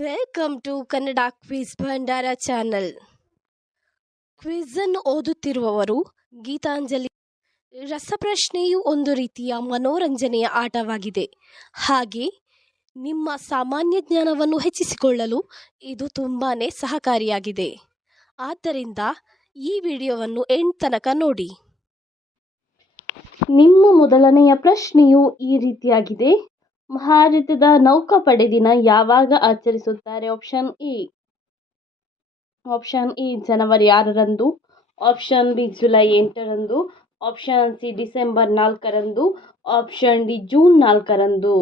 Welcome to Kannada quiz Bhandara channel. Quiz ಅನ್ನು ಓದುತ್ತಿರುವವರು ಗೀತಾಂಜಲಿ. ರಸಪ್ರಶ್ನೆಯು ಒಂದು ರೀತಿಯ ಮನೋರಂಜನೆಯ ಆಟವಾಗಿದೆ. ಹಾಗೆ ನಿಮ್ಮ ಸಾಮಾನ್ಯ ಜ್ಞಾನವನ್ನು ಹೆಚ್ಚಿಸಿಕೊಳ್ಳಲು ಇದು ತುಂಬಾನೇ ಸಹಕಾರಿಯಾಗಿದೆ. ಆದ್ದರಿಂದ ಈ ವಿಡಿಯೋವನ್ನು ಎಂಡ್ ತನಕ ನೋಡಿ. ನಿಮ್ಮ ಮೊದಲನೆಯ ಪ್ರಶ್ನೆಯು ಈ ರೀತಿಯಾಗಿದೆ. ಭಾರತದ ನೌಕಾಪಡೆ ದಿನ ಯಾವಾಗ ಆಚರಿಸುತ್ತಾರೆ? ಆಪ್ಷನ್ ಎ ಜನವರಿ 6ರಂದು, ಆಪ್ಷನ್ ಬಿ ಜುಲೈ 8ರಂದು, ಆಪ್ಷನ್ ಸಿ ಡಿಸೆಂಬರ್ 4ರಂದು, ಆಪ್ಷನ್ ಡಿ ಜೂನ್ 4ರಂದು.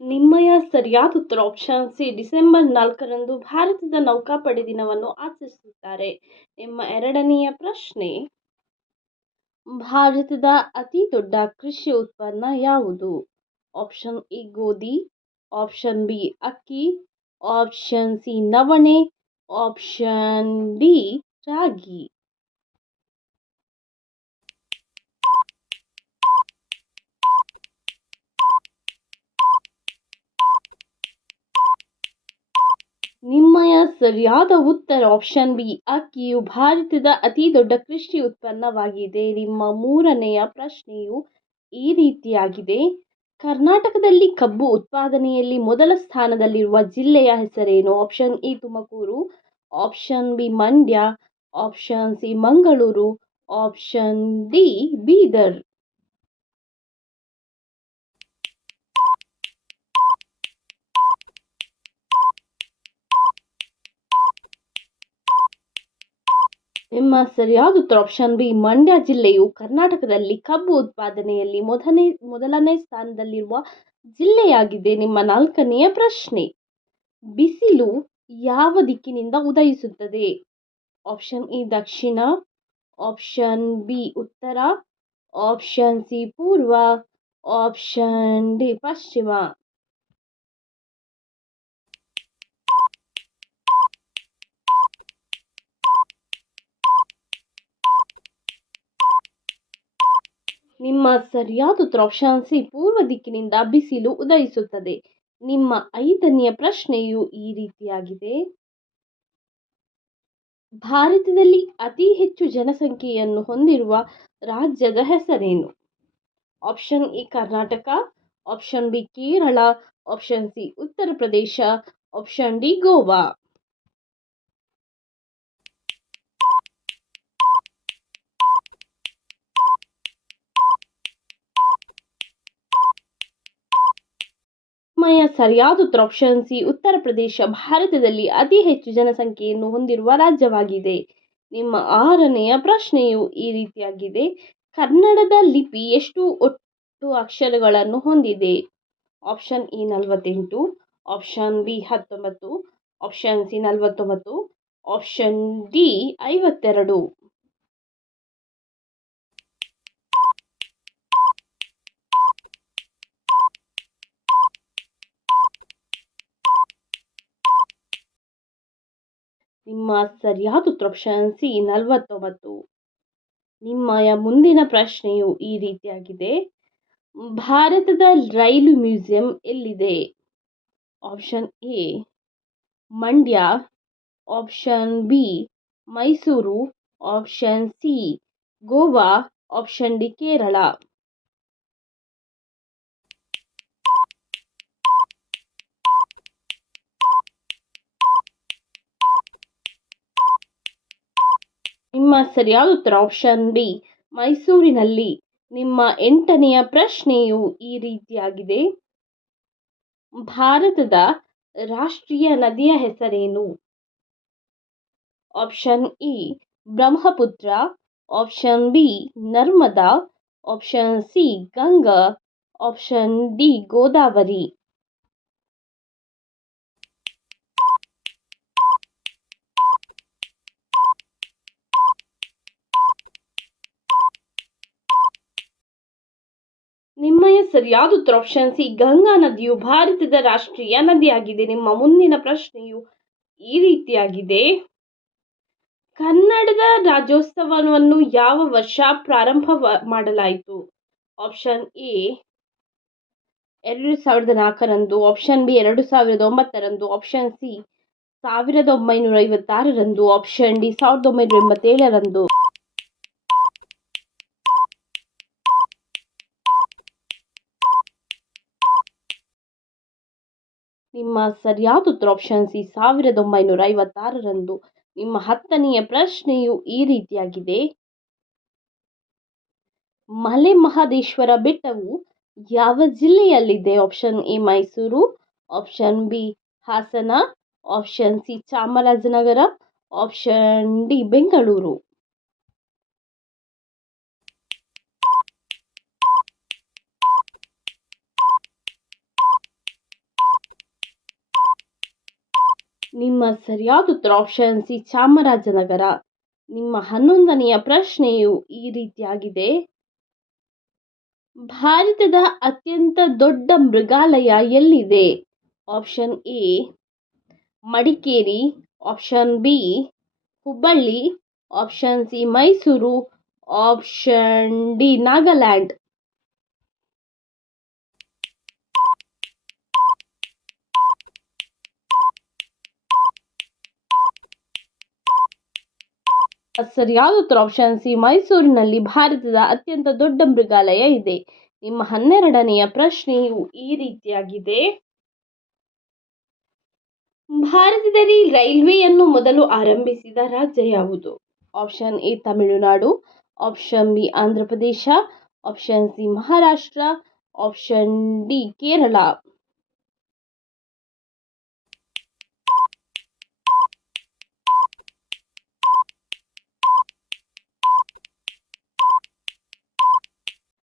ನಿಮ್ಮಯ ಸರಿಯಾದ ಉತ್ತರ ಆಪ್ಷನ್ ಸಿ ಡಿಸೆಂಬರ್ 4ರಂದು ಭಾರತದ ನೌಕಾಪಡೆ ದಿನವನ್ನು ಆಚರಿಸುತ್ತಾರೆ. ನಿಮ್ಮ ಎರಡನೆಯ ಪ್ರಶ್ನೆ, ಭಾರತದ ಅತಿ ದೊಡ್ಡ ಕೃಷಿ ಉತ್ಪನ್ನ ಯಾವುದು? ಆಪ್ಷನ್ ಎ ಗೋಧಿ, ಆಪ್ಷನ್ ಬಿ ಅಕ್ಕಿ, ಆಪ್ಷನ್ ಸಿ ನವಣೆ, ಆಪ್ಷನ್ ಡಿ ರಾಗಿ. ನಿಮ್ಮಯ ಸರಿಯಾದ ಉತ್ತರ ಆಪ್ಷನ್ ಬಿ ಅಕ್ಕಿಯು ಭಾರತದ ಅತಿ ದೊಡ್ಡ ಕೃಷಿ ಉತ್ಪನ್ನವಾಗಿದೆ. ನಿಮ್ಮ ಮೂರನೆಯ ಪ್ರಶ್ನೆಯು ಈ ರೀತಿಯಾಗಿದೆ. ಕರ್ನಾಟಕದಲ್ಲಿ ಕಬ್ಬು ಉತ್ಪಾದನೆಯಲ್ಲಿ ಮೊದಲ ಸ್ಥಾನದಲ್ಲಿರುವ ಜಿಲ್ಲೆಯ ಹೆಸರೇನು? Option A Tumakuru, option B Mandya, option C Mangaluru, option D Bidar. ನಿಮ್ಮ ಸರಿಯಾದ ಉತ್ತರ ಆಪ್ಷನ್ ಬಿ ಮಂಡ್ಯ ಜಿಲ್ಲೆಯು ಕರ್ನಾಟಕದಲ್ಲಿ ಕಬ್ಬು ಉತ್ಪಾದನೆಯಲ್ಲಿ ಮೊದಲನೇ ಸ್ಥಾನದಲ್ಲಿರುವ ಜಿಲ್ಲೆಯಾಗಿದೆ. ನಿಮ್ಮ ನಾಲ್ಕನೆಯ ಪ್ರಶ್ನೆ, ಬಿಸಿಲು ಯಾವ ದಿಕ್ಕಿನಿಂದ ಉದಯಿಸುತ್ತದೆ? Option A Dakshina, option B ಉತ್ತರ, ಆಪ್ಷನ್ ಸಿ ಪೂರ್ವ, ಆಪ್ಷನ್ ಡಿ ಪಶ್ಚಿಮ. ನಿಮ್ಮ ಸರಿಯಾದ ಉತ್ತರ ಆಪ್ಷನ್ ಸಿ ಪೂರ್ವ ದಿಕ್ಕಿನಿಂದ ಬಿಸಿಲು ಉದಯಿಸುತ್ತದೆ. ನಿಮ್ಮ ಐದನೆಯ ಪ್ರಶ್ನೆಯು ಈ ರೀತಿಯಾಗಿದೆ. ಭಾರತದಲ್ಲಿ ಅತಿ ಹೆಚ್ಚು ಜನಸಂಖ್ಯೆಯನ್ನು ಹೊಂದಿರುವ ರಾಜ್ಯದ ಹೆಸರೇನು? Option A Karnataka, option B Kerala, option C Uttar Pradesh, option D Goa. ಸರಿಯಾದ ಉತ್ತರ ಆಪ್ಷನ್ ಸಿ ಉತ್ತರ ಪ್ರದೇಶ ಭಾರತದಲ್ಲಿ ಅತಿ ಹೆಚ್ಚು ಜನಸಂಖ್ಯೆಯನ್ನು ಹೊಂದಿರುವ ರಾಜ್ಯವಾಗಿದೆ. ನಿಮ್ಮ ಆರನೆಯ ಪ್ರಶ್ನೆಯು ಈ ರೀತಿಯಾಗಿದೆ. ಕನ್ನಡದ ಲಿಪಿ ಎಷ್ಟು ಒಟ್ಟು ಅಕ್ಷರಗಳನ್ನು ಹೊಂದಿದೆ? Option A 48, option B 19, option C 49, option D 52. ನಿಮ್ಮ ಸರಿಯಾದ ಉತ್ತರ ಆಪ್ಷನ್ ಸಿ 49. ನಿಮ್ಮಯ ಮುಂದಿನ ಪ್ರಶ್ನೆಯು ಈ ರೀತಿಯಾಗಿದೆ. ಭಾರತದ ರೈಲು ಮ್ಯೂಸಿಯಂ ಎಲ್ಲಿದೆ? Option A Mandya, option B Mysuru, option C Goa, option D Kerala. ನಿಮ್ಮ ಸರಿಯಾದ ಉತ್ತರ ಆಪ್ಷನ್ ಬಿ ಮೈಸೂರಿನಲ್ಲಿ. ನಿಮ್ಮ ಎಂಟನೆಯ ಪ್ರಶ್ನೆಯು ಈ ರೀತಿಯಾಗಿದೆ. ಭಾರತದ ರಾಷ್ಟ್ರೀಯ ನದಿಯ ಹೆಸರೇನು? Option A Brahmaputra, option B Narmada, option C Ganga, option D Godavari. ನಿಮ್ಮಯ ಸರಿಯಾದ ಉತ್ತರ ಆಪ್ಷನ್ ಸಿ ಗಂಗಾ ನದಿಯು ಭಾರತದ ರಾಷ್ಟ್ರೀಯ ನದಿಯಾಗಿದೆ. ನಿಮ್ಮ ಮುಂದಿನ ಪ್ರಶ್ನೆಯು ಈ ರೀತಿಯಾಗಿದೆ. ಕನ್ನಡದ ರಾಜ್ಯೋತ್ಸವವನ್ನು ಯಾವ ವರ್ಷ ಪ್ರಾರಂಭ ಮಾಡಲಾಯಿತು? ಆಪ್ಷನ್ ಎ 2004ರಂದು, ಆಪ್ಷನ್ ಬಿ 2009ರಂದು, ಆಪ್ಷನ್ ಸಿ 1956ರಂದು, ಆಪ್ಷನ್ ಡಿ 1987ರಂದು. ನಿಮ್ಮ ಸರಿಯಾದ ಉತ್ತರ ಆಪ್ಷನ್ ಸಿ 1956ರಂದು. ನಿಮ್ಮ 10ನೆಯ ಪ್ರಶ್ನೆಯು ಈ ರೀತಿಯಾಗಿದೆ. ಮಲೆ ಮಹದೇಶ್ವರ ಬೆಟ್ಟವು ಯಾವ ಜಿಲ್ಲೆಯಲ್ಲಿದೆ? Option A Mysuru, option B Hassan, option C Chamarajanagar, option D Bengaluru. ನಿಮ್ಮ ಸರಿಯಾದ ಉತ್ತರ ಆಪ್ಷನ್ ಸಿ ಚಾಮರಾಜನಗರ. ನಿಮ್ಮ 11ನೆಯ ಪ್ರಶ್ನೆಯು ಈ ರೀತಿಯಾಗಿದೆ. ಭಾರತದ ಅತ್ಯಂತ ದೊಡ್ಡ ಮೃಗಾಲಯ ಎಲ್ಲಿದೆ? Option A Madikeri, option B Hubballi, option C Mysuru, option D Nagaland. ಸರಿಯಾದ ಉತ್ತರ ಆಪ್ಷನ್ ಸಿ ಮೈಸೂರಿನಲ್ಲಿ ಭಾರತದ ಅತ್ಯಂತ ದೊಡ್ಡ ಮೃಗಾಲಯ ಇದೆ. ನಿಮ್ಮ 12ನೆಯ ಪ್ರಶ್ನೆಯು ಈ ರೀತಿಯಾಗಿದೆ. ಭಾರತದಲ್ಲಿ ರೈಲ್ವೆಯನ್ನು ಮೊದಲು ಆರಂಭಿಸಿದ ರಾಜ್ಯ ಯಾವುದು? Option A Tamil Nadu, option B Andhra Pradesh, option C Maharashtra, option D Kerala.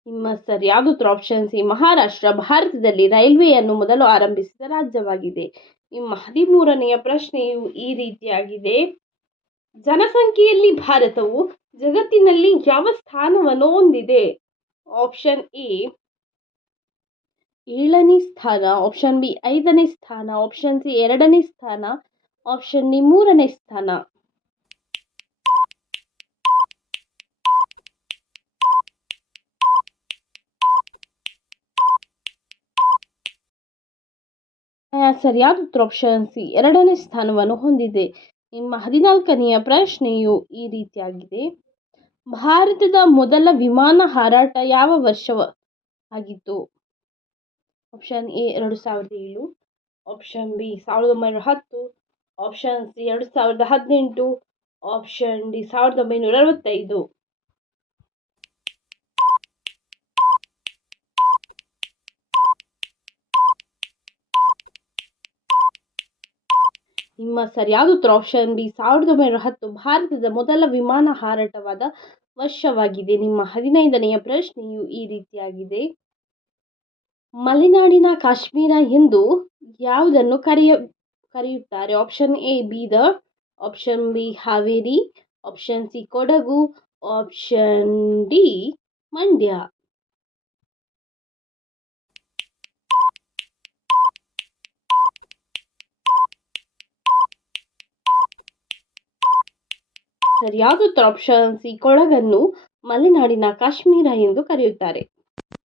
ನಿಮ್ಮ ಸರಿಯಾದ ಉತ್ತರ ಆಪ್ಷನ್ ಸಿ ಮಹಾರಾಷ್ಟ್ರ ಭಾರತದಲ್ಲಿ ರೈಲ್ವೆಯನ್ನು ಮೊದಲು ಆರಂಭಿಸಿದ ರಾಜ್ಯವಾಗಿದೆ. ನಿಮ್ಮ 13ನೆಯ ಪ್ರಶ್ನೆಯು ಈ ರೀತಿಯಾಗಿದೆ. ಜನಸಂಖ್ಯೆಯಲ್ಲಿ ಭಾರತವು ಜಗತ್ತಿನಲ್ಲಿ ಯಾವ ಸ್ಥಾನವನ್ನು ಹೊಂದಿದೆ? ಆಪ್ಷನ್ ಎ 7ನೇ ಸ್ಥಾನ, ಆಪ್ಷನ್ ಬಿ 5ನೇ ಸ್ಥಾನ, ಆಪ್ಷನ್ ಸಿ 2ನೇ ಸ್ಥಾನ, ಆಪ್ಷನ್ ಡಿ 3ನೇ ಸ್ಥಾನ. ಸರಿಯಾದ ಉತ್ತರ ಆಪ್ಷನ್ ಸಿ 2ನೇ ಸ್ಥಾನವನ್ನು ಹೊಂದಿದೆ. ನಿಮ್ಮ 14ನೆಯ ಪ್ರಶ್ನೆಯು ಈ ರೀತಿಯಾಗಿದೆ. ಭಾರತದ ಮೊದಲ ವಿಮಾನ ಹಾರಾಟ ಯಾವ ವರ್ಷ ಆಗಿತ್ತು? Option A 2007, option B 1910, option C 2018, option D 1965. ನಿಮ್ಮ ಸರಿಯಾದ ಉತ್ತರ ಆಪ್ಷನ್ ಬಿ 1910 ಭಾರತದ ಮೊದಲ ವಿಮಾನ ಹಾರಾಟವಾದ ವರ್ಷವಾಗಿದೆ. ನಿಮ್ಮ 15ನೆಯ ಪ್ರಶ್ನೆಯು ಈ ರೀತಿಯಾಗಿದೆ. ಮಲೆನಾಡಿನ ಕಾಶ್ಮೀರ ಎಂದು ಯಾವುದನ್ನು ಕರೆಯುತ್ತಾರೆ? Option A Bidar, option B Haveri, option C Kodagu, option D Mandya. ಸರಿಯಾದ ಉತ್ತರ ಆಪ್ಷನ್ ಸಿ ಕೊಡಗನ್ನು ಮಲೆನಾಡಿನ ಕಾಶ್ಮೀರ ಎಂದು ಕರೆಯುತ್ತಾರೆ.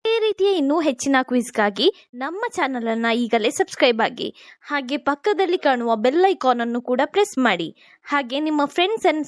ಇದೇ ರೀತಿಯ ಇನ್ನೂ ಹೆಚ್ಚಿನ ಕ್ವಿಜ್ಗಾಗಿ ನಮ್ಮ ಚಾನಲ್ ಅನ್ನು ಈಗಲೇ ಸಬ್ಸ್ಕ್ರೈಬ್ ಆಗಿ, ಹಾಗೆ ಪಕ್ಕದಲ್ಲಿ ಕಾಣುವ ಬೆಲ್ ಐಕಾನ್ ಅನ್ನು ಕೂಡ ಪ್ರೆಸ್ ಮಾಡಿ. ಹಾಗೆ ನಿಮ್ಮ ಫ್ರೆಂಡ್ಸ್ ಅಂಡ್